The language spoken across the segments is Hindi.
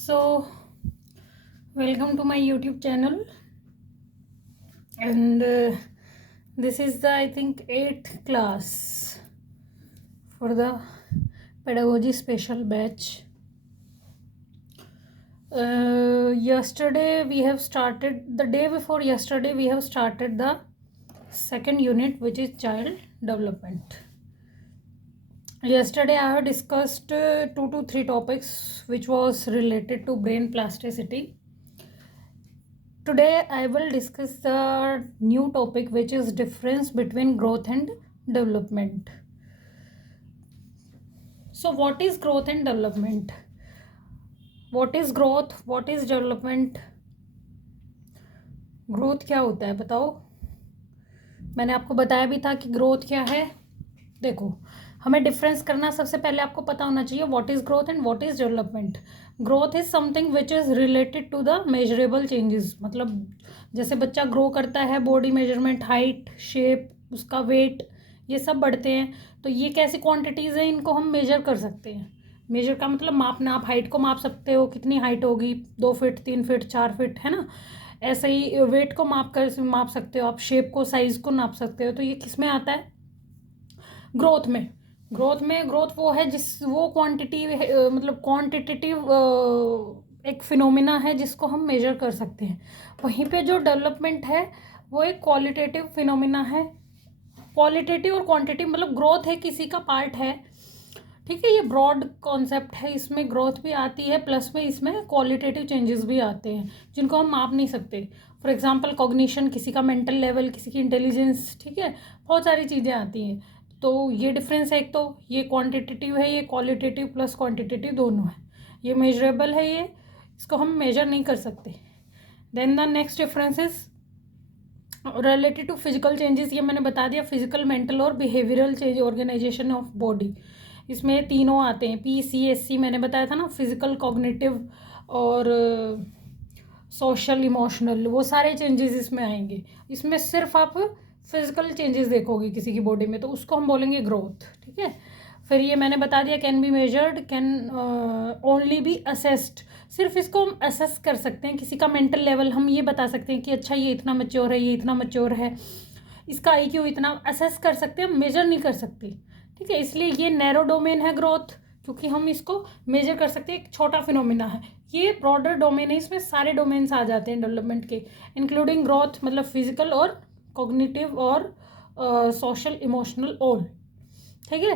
So, welcome to my YouTube channel, and this is the I think 8th class for the pedagogy special batch. Yesterday we have started, the day before yesterday we have started the second unit, which is child development. Yesterday I have discussed 2 to 3 topics which was related to brain plasticity. Today I will discuss the new topic, which is difference between growth and development. So what is growth and development? What is growth? What is development? Growth क्या होता है बताओ? मैंने आपको बताया भी था कि ग्रोथ क्या है. देखो, हमें डिफरेंस करना सबसे पहले आपको पता होना चाहिए what is growth and what is development. Growth is something which is related to the measurable changes. मतलब जैसे बच्चा ग्रो करता है, बॉडी मेजरमेंट, हाइट, शेप, उसका वेट, ये सब बढ़ते हैं. तो ये कैसी क्वांटिटीज़ हैं, इनको हम मेजर कर सकते हैं. मेजर का मतलब मापना. आप हाइट को माप सकते हो, कितनी हाइट होगी, 2 फीट, 3 फीट, 4 फीट, है ना. ऐसे ही वेट को माप सकते हो आप, शेप को, साइज़ को नाप सकते हो. तो ये किस में आता है? ग्रोथ में. ग्रोथ वो है वो क्वांटिटी, मतलब क्वांटिटेटिव एक फिनोमिना है जिसको हम मेजर कर सकते हैं. वहीं पे जो डेवलपमेंट है वो एक क्वालिटेटिव फिनोमिना है. क्वालिटेटिव और क्वांटिटी मतलब ग्रोथ है किसी का पार्ट है, ठीक है. ये ब्रॉड कॉन्सेप्ट है. इसमें ग्रोथ भी आती है, प्लस में इसमें क्वालिटेटिव चेंजेस भी आते हैं जिनको हम माप नहीं सकते. फॉर एग्जांपल कॉग्निशन, किसी का मेंटल लेवल, किसी की इंटेलिजेंस, ठीक है. बहुत सारी चीज़ें आती हैं. तो ये डिफरेंस है. एक तो ये क्वांटिटेटिव है, ये क्वालिटेटिव प्लस क्वांटिटेटिव दोनों है. ये मेजरेबल है, ये इसको हम मेजर नहीं कर सकते. Then the next difference is related to physical changes. ये मैंने बता दिया, फिजिकल, मेंटल और behavioural change, organisation of body. इसमें तीनों आते हैं. PCSC मैंने बताया था ना, फिजिकल, कॉग्निटिव और सोशल, इमोशनल, वो सारे चेंजेस इसमें आएंगे. इसमें सिर्फ आप फिजिकल चेंजेस देखोगे किसी की बॉडी में, तो उसको हम बोलेंगे ग्रोथ, ठीक है. फिर ये मैंने बता दिया, can be measured, can only B assessed. सिर्फ इसको हम असेस कर सकते हैं. किसी का मेंटल लेवल हम ये बता सकते हैं कि अच्छा ये इतना मैच्योर है, ये इतना मैच्योर है, इसका IQ इतना, असेस कर सकते हैं, मेजर नहीं कर सकते, ठीक है. इसलिए ये नैरो डोमेन है ग्रोथ, क्योंकि हम इसको मेजर कर सकते हैं. एक छोटा फिनोमिना है. ये ब्रॉडर डोमेन है, इसमें सारे डोमेन्स आ जाते हैं डेवलपमेंट के, इंक्लूडिंग ग्रोथ, मतलब फिजिकल और कॉग्निटिव और सोशल, इमोशनल, ऑल, ठीक है.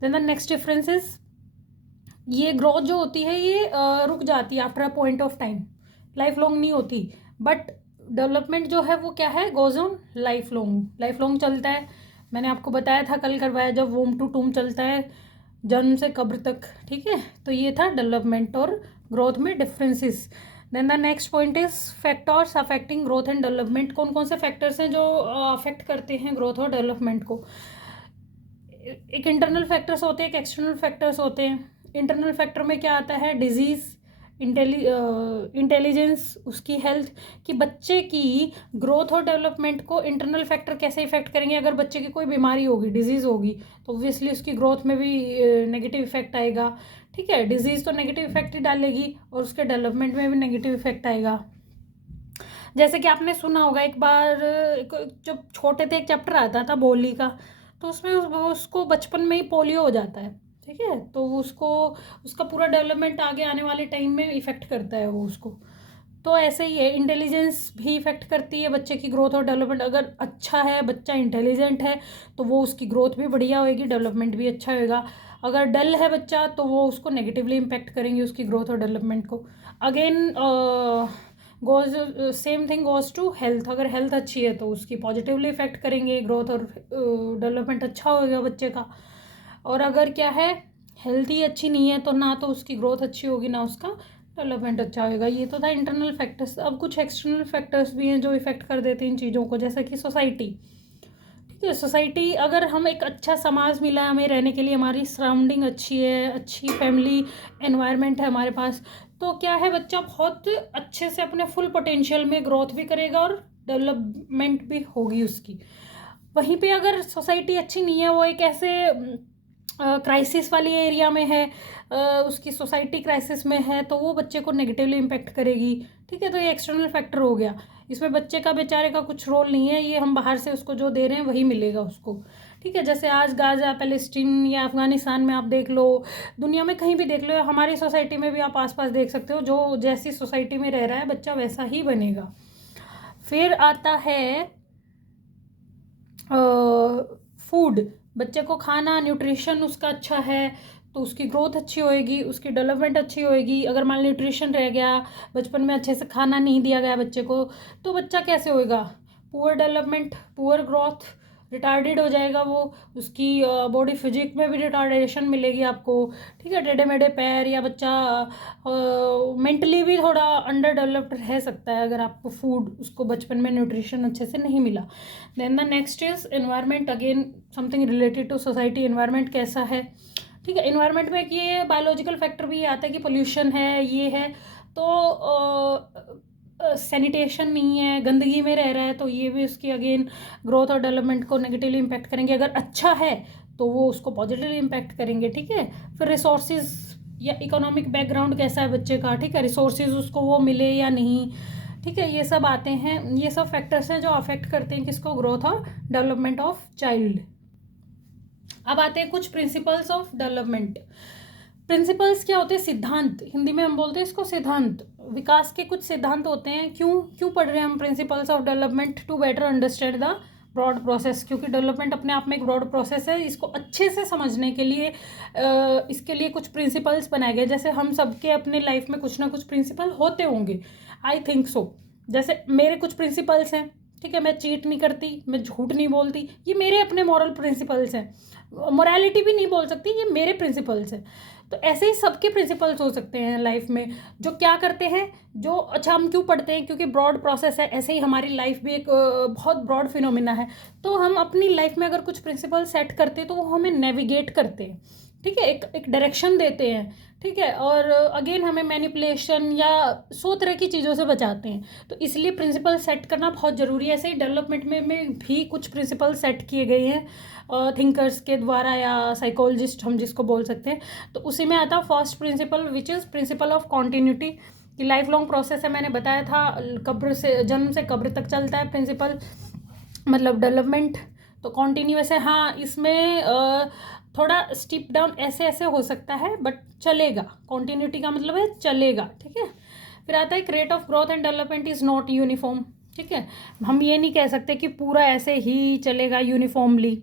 Then the next difference is, ये ग्रोथ जो होती है ये रुक जाती है after a point of time, life long नहीं होती. बट डेवलपमेंट जो है वो क्या है, गोज ऑन लाइफ लॉन्ग चलता है. मैंने आपको बताया था, कल करवाया, जब वोम टू टूम चलता है, जन्म से कब्र तक, ठीक है. तो ये था डेवलपमेंट और ग्रोथ में differences. Then the next point is factors affecting growth and development. कौन कौन से फैक्टर्स हैं जो अफेक्ट करते हैं ग्रोथ और डेवलपमेंट को? एक इंटरनल फैक्टर्स होते हैं, एक एक्सटर्नल फैक्टर्स होते हैं. इंटरनल फैक्टर में क्या आता है? डिजीज़, इंटेलिजेंस, उसकी हेल्थ. कि बच्चे की ग्रोथ और डेवलपमेंट को इंटरनल फैक्टर कैसे इफेक्ट करेंगे. अगर बच्चे की कोई बीमारी होगी, डिजीज़ होगी, तो ऑब्वियसली उसकी ग्रोथ में भी नेगेटिव इफेक्ट आएगा, ठीक है. डिजीज़ तो नेगेटिव इफेक्ट ही डालेगी और उसके डेवलपमेंट में भी नेगेटिव इफेक्ट आएगा. जैसे कि आपने सुना होगा, एक बार जब छोटे थे एक चैप्टर आता था बोली का, तो उसमें उसको बचपन में ही पोलियो हो जाता है, ठीक है. तो उसको, उसका पूरा डेवलपमेंट आगे आने वाले टाइम में इफ़ेक्ट करता है वो उसको. तो ऐसे ही है, इंटेलिजेंस भी इफ़ेक्ट करती है बच्चे की ग्रोथ और डेवलपमेंट. अगर अच्छा है बच्चा, इंटेलिजेंट है, तो वो उसकी ग्रोथ भी बढ़िया होगी, डेवलपमेंट भी अच्छा होगा. अगर डल है बच्चा, तो वो उसको नेगेटिवली इम्पेक्ट करेंगे उसकी ग्रोथ और डेवलपमेंट को. Again goes, same thing goes to health. अगर हेल्थ अच्छी है तो उसकी पॉजिटिवली इफेक्ट करेंगे, ग्रोथ और डेवलपमेंट अच्छा होगा बच्चे का. और अगर क्या है, हेल्थ ही अच्छी नहीं है, तो ना तो उसकी ग्रोथ अच्छी होगी, ना उसका डेवलपमेंट अच्छा होगा. ये तो था इंटरनल फैक्टर्स. अब कुछ एक्सटर्नल फैक्टर्स भी हैं जो इफेक्ट कर देते हैं इन चीज़ों को, जैसे कि सोसाइटी, ठीक है. सोसाइटी, अगर हम एक अच्छा समाज मिला हमें रहने के लिए, हमारी सराउंडिंग अच्छी है, अच्छी फैमिली एनवायरनमेंट है हमारे पास, तो क्या है, बच्चा बहुत अच्छे से अपने फुल पोटेंशियल में ग्रोथ भी करेगा और डेवलपमेंट भी होगी उसकी. वहीं पे अगर सोसाइटी अच्छी नहीं है, वो एक ऐसे क्राइसिस वाली एरिया में है, उसकी सोसाइटी क्राइसिस में है, तो वो बच्चे को नेगेटिवली इम्पेक्ट करेगी। ठीक है, तो ये एक्सटर्नल फैक्टर हो गया। इसमें बच्चे का बेचारे का कुछ रोल नहीं है, ये हम बाहर से उसको जो दे रहे हैं वही मिलेगा उसको। ठीक है, जैसे आज गाज़ा पैलेस्टीन या अफगानिस्तान में आप देख लो, दुनिया में कहीं भी देख लो, या हमारी सोसाइटी में भी आप आसपास देख सकते हो, जो जैसी सोसाइटी में रह रहा है बच्चा वैसा ही बनेगा। फिर आता है फूड। बच्चे को खाना, न्यूट्रिशन उसका अच्छा है तो उसकी ग्रोथ अच्छी होएगी, उसकी डेवलपमेंट अच्छी होएगी। अगर मान न्यूट्रिशन रह गया, बचपन में अच्छे से खाना नहीं दिया गया बच्चे को, तो बच्चा कैसे होएगा? Poor development, poor growth, retarded हो जाएगा वो। उसकी बॉडी फिजिक में भी रिटार्डेशन मिलेगी आपको। ठीक है, टेढ़े मेढ़े पैर, या बच्चा मेंटली भी थोड़ा अंडर डेवलप्ड रह सकता है अगर आपको फूड, उसको बचपन में न्यूट्रिशन अच्छे से नहीं मिला। Then the next is environment, again something related to society. Environment कैसा है? ठीक है, एनवायरनमेंट में कि ये बायोलॉजिकल फैक्टर भी आता है कि पोल्यूशन है, ये है, तो सैनिटेशन नहीं है, गंदगी में रह रहा है, तो ये भी उसकी अगेन ग्रोथ और डेवलपमेंट को नेगेटिवली इम्पैक्ट करेंगे। अगर अच्छा है तो वो उसको पॉजिटिवली इम्पैक्ट करेंगे। ठीक है, फिर रिसोर्सेज या इकोनॉमिक बैकग्राउंड कैसा है बच्चे का। ठीक है, रिसोर्सेज उसको वो मिले या नहीं। ठीक है, ये सब आते हैं, ये सब फैक्टर्स हैं जो अफेक्ट करते हैं किसको? ग्रोथ और डेवलपमेंट ऑफ चाइल्ड। अब आते हैं कुछ प्रिंसिपल्स ऑफ डेवलपमेंट। प्रिंसिपल्स क्या होते हैं? सिद्धांत, हिंदी में हम बोलते हैं इसको सिद्धांत। विकास के कुछ सिद्धांत होते हैं। क्यों क्यों पढ़ रहे हैं हम principles of development? To better understand the broad process, क्योंकि डेवलपमेंट अपने आप में एक ब्रॉड प्रोसेस है। इसको अच्छे से समझने के लिए इसके लिए कुछ प्रिंसिपल्स बनाए गए। जैसे हम सबके अपने लाइफ में कुछ ना कुछ प्रिंसिपल होते होंगे, आई थिंक सो। जैसे मेरे कुछ प्रिंसिपल्स हैं। ठीक है, मैं चीट नहीं करती, मैं झूठ नहीं बोलती, ये मेरे अपने मॉरल प्रिंसिपल्स हैं। मोरालिटी भी नहीं बोल सकती, ये मेरे प्रिंसिपल्स हैं। तो ऐसे ही सबके प्रिंसिपल्स हो सकते हैं लाइफ में, जो क्या करते हैं, जो अच्छा हम क्यों पढ़ते हैं? क्योंकि ब्रॉड प्रोसेस है। ऐसे ही हमारी लाइफ भी एक बहुत ब्रॉड फिनोमिना है। तो हम अपनी लाइफ में अगर कुछ प्रिंसिपल सेट करते हैं तो वो हमें नेविगेट करते हैं। ठीक है, एक डायरेक्शन देते हैं। ठीक है, और अगेन हमें मैनिपुलेशन या 100 तरह की चीज़ों से बचाते हैं। तो इसलिए प्रिंसिपल सेट करना बहुत ज़रूरी है। ऐसे ही डेवलपमेंट में भी कुछ प्रिंसिपल सेट किए गए हैं थिंकर्स के द्वारा, या साइकोलॉजिस्ट हम जिसको बोल सकते हैं। तो उसी में आता है first principle, which is principle of continuity, कि लाइफ लॉन्ग प्रोसेस है। मैंने बताया था, कब्र से, जन्म से कब्र तक चलता है प्रिंसिपल, मतलब डेवलपमेंट। तो कॉन्टीन्यूअस है। हाँ, इसमें थोड़ा स्टिप डाउन ऐसे ऐसे हो सकता है, बट चलेगा। कॉन्टीन्यूटी का मतलब है चलेगा। ठीक है, फिर आता है rate of growth and development is not uniform. ठीक है, हम ये नहीं कह सकते कि पूरा ऐसे ही चलेगा यूनिफॉर्मली।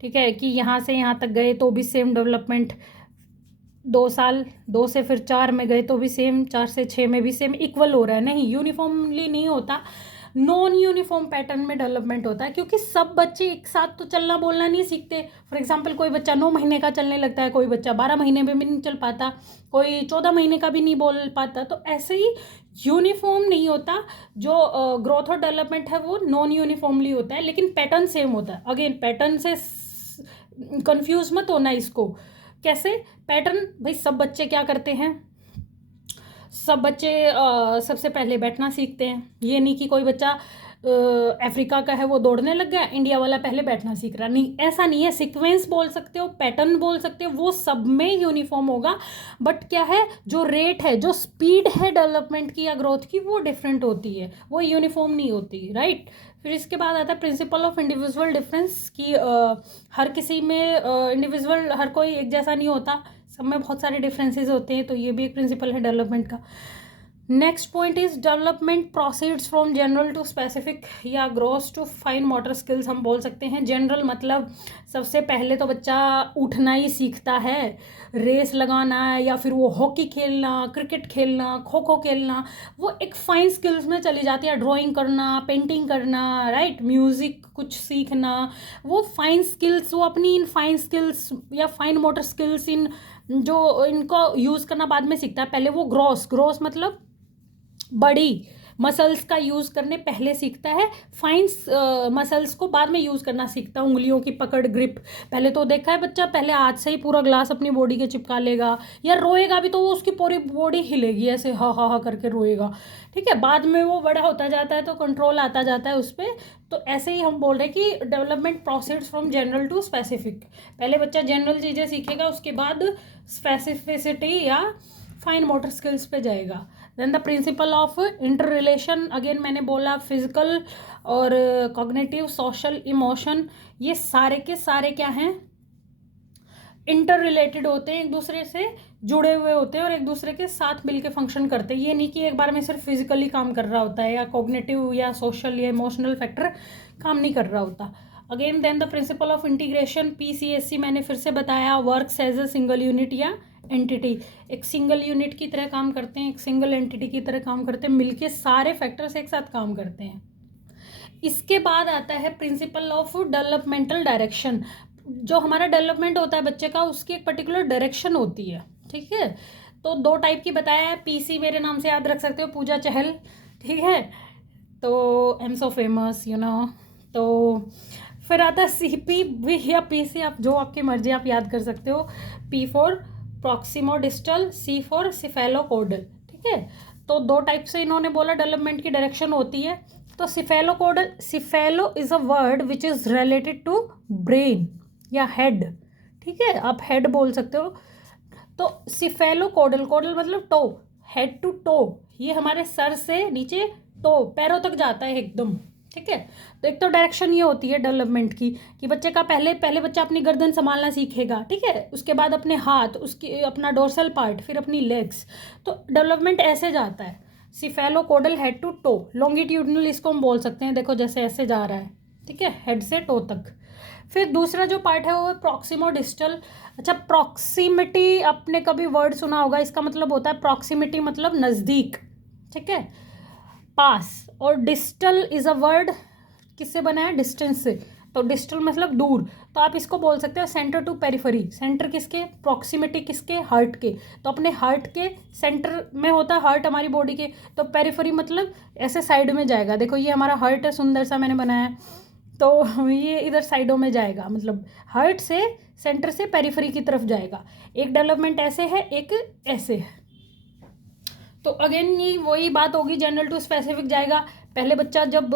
ठीक है, कि यहाँ से यहाँ तक गए तो भी सेम डेवलपमेंट, 2 साल, 2 से फिर 4 में गए तो भी सेम, 4 से 6 में भी सेम इक्वल हो रहा है। नहीं, यूनिफॉर्मली नहीं होता, नॉन यूनिफॉर्म पैटर्न में डेवलपमेंट होता है। क्योंकि सब बच्चे एक साथ तो चलना बोलना नहीं सीखते। फॉर एग्जांपल, कोई बच्चा 9 महीने का चलने लगता है, कोई बच्चा 12 महीने में भी नहीं चल पाता, कोई 14 महीने का भी नहीं बोल पाता। तो ऐसे ही यूनिफॉर्म नहीं होता। जो ग्रोथ और डेवलपमेंट है वो नॉन यूनिफॉर्मली होता है, लेकिन पैटर्न सेम होता है। अगेन, पैटर्न से कंफ्यूज मत होना इसको। कैसे पैटर्न? भाई सब बच्चे क्या करते हैं? सब बच्चे सबसे पहले बैठना सीखते हैं। ये नहीं कि कोई बच्चा अफ्रीका का है वो दौड़ने लग गया, इंडिया वाला पहले बैठना सीख रहा, नहीं, ऐसा नहीं है। सीक्वेंस बोल सकते हो, पैटर्न बोल सकते हो, वो सब में यूनिफॉर्म होगा। बट क्या है, जो रेट है, जो स्पीड है डेवलपमेंट की या ग्रोथ की, वो डिफरेंट होती है, वो यूनिफॉर्म नहीं होती। राइट। फिर इसके बाद आता है प्रिंसिपल ऑफ इंडिविजुअल डिफरेंस, कि हर किसी में इंडिविजुअल, हर कोई एक जैसा नहीं होता, सब में बहुत सारे डिफरेंसेस होते हैं। तो ये भी एक प्रिंसिपल है डेवलपमेंट का। Next point is development proceeds from general to specific या gross to fine motor skills, हम बोल सकते हैं। जनरल मतलब सबसे पहले तो बच्चा उठना ही सीखता है, रेस लगाना या फिर वो हॉकी खेलना, क्रिकेट खेलना, खो खो खेलना, वो एक फाइन स्किल्स में चली जाती है। ड्राइंग करना, पेंटिंग करना, राइट, म्यूज़िक कुछ सीखना, वो फाइन स्किल्स, वो अपनी इन फाइन स्किल्स या फाइन मोटर स्किल्स इन जो इनको यूज़ करना बाद में सीखता है। पहले वो ग्रॉस, ग्रॉस मतलब बड़ी, मसल्स का यूज़ करने पहले सीखता है, फाइन मसल्स को बाद में यूज़ करना सीखता है, उंगलियों की पकड़, ग्रिप। पहले तो देखा है बच्चा पहले हाथ से ही पूरा ग्लास अपनी बॉडी के चिपका लेगा, या रोएगा भी तो वो उसकी पूरी बॉडी हिलेगी, ऐसे हा करके रोएगा, ठीक है। बाद में वो बड़ा होता जाता है तो कंट्रोल आता जाता है उस पर। तो ऐसे ही हम बोल रहे हैं कि development proceeds from general to specific. पहले बच्चा जनरल चीज़ें सीखेगा, उसके बाद स्पेसिफिसिटी या फाइन मोटर स्किल्स पे जाएगा। Then the principle of inter relation, again मैंने बोला फिजिकल और कॉग्निटिव, सोशल, इमोशन, ये सारे के सारे क्या हैं, इंटर रिलेटेड होते हैं, एक दूसरे से जुड़े हुए होते हैं और एक दूसरे के साथ मिलके फंक्शन करते हैं। ये नहीं कि एक बार में सिर्फ फिजिकली काम कर रहा होता है या कॉग्निटिव या सोशल या इमोशनल फैक्टर काम नहीं कर रहा होता। Again then the principle of integration, PCSC मैंने फिर से बताया, works as a single unit या एंटिटी, एक सिंगल यूनिट की तरह काम करते हैं, एक सिंगल एंटिटी की तरह काम करते हैं, मिलके सारे फैक्टर्स एक साथ काम करते हैं। इसके बाद आता है प्रिंसिपल ऑफ डेवलपमेंटल डायरेक्शन। जो हमारा डेवलपमेंट होता है बच्चे का, उसकी एक पर्टिकुलर डायरेक्शन होती है, ठीक है। तो 2 टाइप की बताया है, PC मेरे नाम से याद रख सकते हो, पूजा चहल, ठीक है, तो am so famous you know. तो फिर आता है CP भी या PC, आप जो आपकी मर्जी आप याद कर सकते हो। P फॉर प्रॉक्सिमोडिस्टल, C फॉर सिफेलोकोडल, ठीक है। तो 2 टाइप से इन्होंने बोला डेवलपमेंट की डायरेक्शन होती है। तो cephalocaudal, cephalo is a word which is related to brain या हेड, ठीक है, आप हेड बोल सकते हो। तो सिफेलोकोडल, कोडल मतलब टो, हेड टू टो, ये हमारे सर से नीचे टो पैरों तक जाता है एकदम, ठीक है। तो एक तो डायरेक्शन ये होती है डेवलपमेंट की कि बच्चे का पहले बच्चा अपनी गर्दन संभालना सीखेगा, ठीक है, उसके बाद अपने हाथ, उसकी अपना डोर्सल पार्ट, फिर अपनी लेग्स। तो डेवलपमेंट ऐसे जाता है, सिफेलोकोडल हेड टू टो, लॉन्गिट्यूडनल इसको हम बोल सकते हैं, देखो जैसे ऐसे जा रहा है, ठीक है, हेड से टो तक। फिर दूसरा जो पार्ट है वो है प्रॉक्सिमोडिस्टल। अच्छा, प्रॉक्सिमिटी आपने कभी वर्ड सुना होगा, इसका मतलब होता है प्रॉक्सिमिटी मतलब नज़दीक, ठीक है, पास। और डिस्टल इज अ वर्ड किससे बना है, डिस्टेंस से, तो डिस्टल मतलब दूर। तो आप इसको बोल सकते हो सेंटर टू पेरिफेरी, सेंटर किसके, प्रॉक्सिमिटी किसके, हार्ट के। तो अपने हार्ट के सेंटर में होता है हार्ट हमारी बॉडी के, तो पेरिफेरी मतलब ऐसे साइड में जाएगा, देखो ये हमारा हार्ट है, सुंदर सा मैंने बनाया, तो ये इधर साइडों में जाएगा, मतलब हार्ट से सेंटर से पेरिफेरी की तरफ जाएगा। एक डेवलपमेंट ऐसे है, एक ऐसे है। तो अगेन ये वही बात होगी, जनरल टू स्पेसिफिक जाएगा। पहले बच्चा जब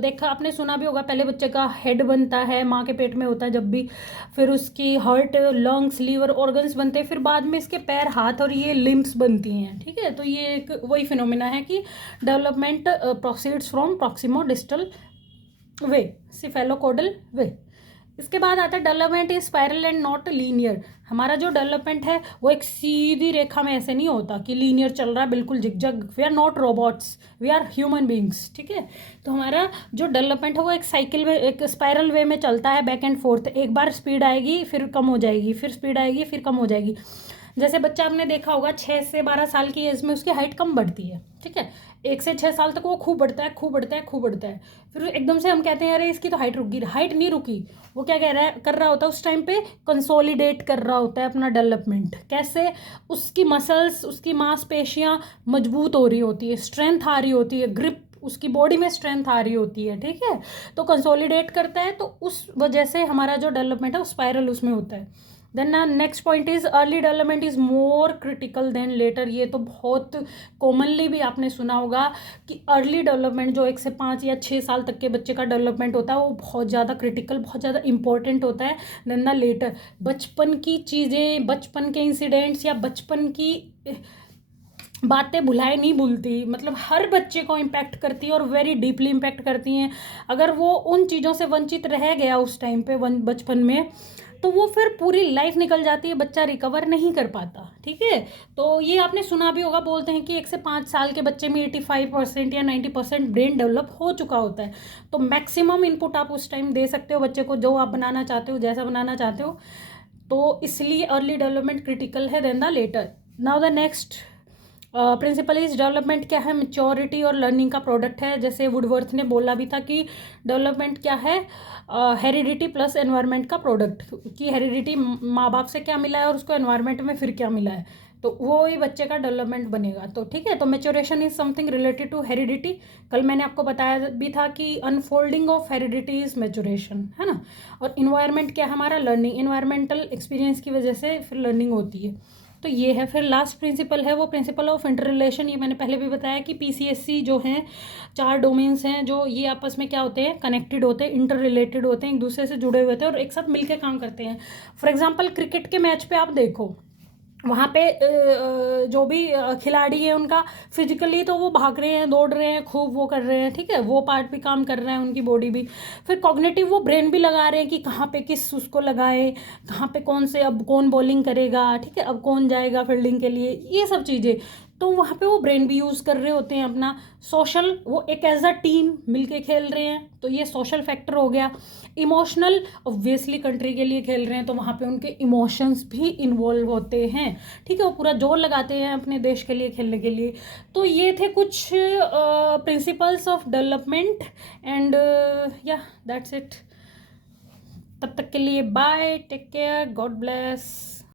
देखा आपने सुना भी होगा, पहले बच्चे का हेड बनता है, माँ के पेट में होता है जब भी, फिर उसकी हार्ट, लंग्स, लीवर, ऑर्गन्स बनते हैं, फिर बाद में इसके पैर, हाथ और ये लिम्स बनती हैं, ठीक है। तो ये एक वही फिनोमिना है कि डेवलपमेंट प्रोसीड्स फ्रॉम प्रॉक्सिमोडिस्टल वे, सिफेलोकोडल वे। इसके बाद आता है development is spiral and not linear. हमारा जो डेवलपमेंट है वो एक सीधी रेखा में ऐसे नहीं होता कि लीनियर चल रहा है बिल्कुल zigzag, we are not robots, we are human beings, ठीक है। तो हमारा जो डेवलपमेंट है वो एक साइकिल में, एक स्पाइरल वे में चलता है, बैक एंड फोर्थ। एक बार स्पीड आएगी फिर कम हो जाएगी, फिर स्पीड आएगी फिर कम हो जाएगी। जैसे बच्चा आपने देखा होगा 6 से 12 साल की एज में उसकी हाइट कम बढ़ती है, ठीक है। 1 से 6 साल तक वो खूब बढ़ता है, खूब बढ़ता है, खूब बढ़ता है, फिर एकदम से हम कहते हैं अरे इसकी तो हाइट रुक गई। हाइट नहीं रुकी, वो क्या कह रहा है, कर रहा होता है उस टाइम पे, कंसोलिडेट कर रहा होता है अपना डेवलपमेंट। कैसे, उसकी मसल्स, उसकी मांसपेशियां मजबूत हो रही होती है, स्ट्रेंथ आ रही होती है, ग्रिप उसकी बॉडी में स्ट्रेंथ आ रही होती है, ठीक है। तो कंसोलिडेट करता है, तो उस वजह से हमारा जो डेवलपमेंट है वो स्पाइरल उसमें होता है। Then next point is early development is more critical than later. ये तो बहुत कॉमनली भी आपने सुना होगा कि अर्ली डेवलपमेंट जो 1 से 5 या 6 साल तक के बच्चे का डेवलपमेंट होता है वो बहुत ज़्यादा क्रिटिकल, बहुत ज़्यादा इंपॉर्टेंट होता है देन द लेटर। बचपन की चीज़ें, बचपन के इंसिडेंट्स या बचपन की बातें भुलाए नहीं भूलती, मतलब हर बच्चे को इम्पैक्ट करती है और वेरी डीपली इम्पैक्ट करती हैं। अगर वो उन चीज़ों से वंचित रह गया उस टाइम पे बचपन में, तो वो फिर पूरी लाइफ निकल जाती है, बच्चा रिकवर नहीं कर पाता, ठीक है। तो ये आपने सुना भी होगा, बोलते हैं कि 1 से 5 साल के बच्चे में 85% या 90% ब्रेन डेवलप हो चुका होता है। तो मैक्सिमम इनपुट आप उस टाइम दे सकते हो बच्चे को, जो आप बनाना चाहते हो, जैसा बनाना चाहते हो। तो इसलिए अर्ली डेवलपमेंट क्रिटिकल है then the later. Now the next principle is development क्या है, मेच्योरिटी और लर्निंग का प्रोडक्ट है। जैसे वुडवर्थ ने बोला भी था कि डेवलपमेंट क्या है, हेरिडिटी प्लस एनवायरनमेंट का प्रोडक्ट, कि हेरिडिटी माँ बाप से क्या मिला है और उसको एनवायरनमेंट में फिर क्या मिला है। तो वो ही बच्चे का डेवलपमेंट बनेगा। तो ठीक है, तो maturation is something related to heredity. कल मैंने आपको बताया भी था कि unfolding of heredity is maturation, है ना। और इन्वायरमेंट क्या है हमारा, लर्निंग, इन्वायरमेंटल एक्सपीरियंस की वजह से फिर लर्निंग होती है। तो ये है। फिर लास्ट प्रिंसिपल है वो प्रिंसिपल ऑफ इंटर रिलेशन। ये मैंने पहले भी बताया कि पीसीएससी जो हैं 4 डोमेन्स हैं जो ये आपस में क्या होते हैं, कनेक्टेड होते हैं, इंटर रिलेटेड होते हैं, एक दूसरे से जुड़े हुए होते हैं और एक साथ मिलकर काम करते हैं। फॉर एग्जाम्पल क्रिकेट के मैच पे आप देखो, वहाँ पे जो भी खिलाड़ी है उनका फिजिकली तो वो भाग रहे हैं, दौड़ रहे हैं, खूब वो कर रहे हैं, ठीक है, वो पार्ट भी काम कर रहा है, उनकी बॉडी भी। फिर कॉग्निटिव वो ब्रेन भी लगा रहे हैं कि कहाँ पे किस उसको लगाए, कहाँ पे कौन से, अब कौन बॉलिंग करेगा, ठीक है, अब कौन जाएगा फील्डिंग के लिए, ये सब चीज़ें। तो वहाँ पे वो ब्रेन भी यूज़ कर रहे होते हैं अपना। सोशल, वो एक एज अ टीम मिलके खेल रहे हैं, तो ये सोशल फैक्टर हो गया। इमोशनल, ऑब्वियसली कंट्री के लिए खेल रहे हैं तो वहाँ पे उनके इमोशंस भी इन्वॉल्व होते हैं, ठीक है, वो पूरा जोर लगाते हैं अपने देश के लिए खेलने के लिए। तो ये थे कुछ प्रिंसिपल्स ऑफ डेवलपमेंट एंड या दैट्स इट। तब तक के लिए bye, take care, God bless.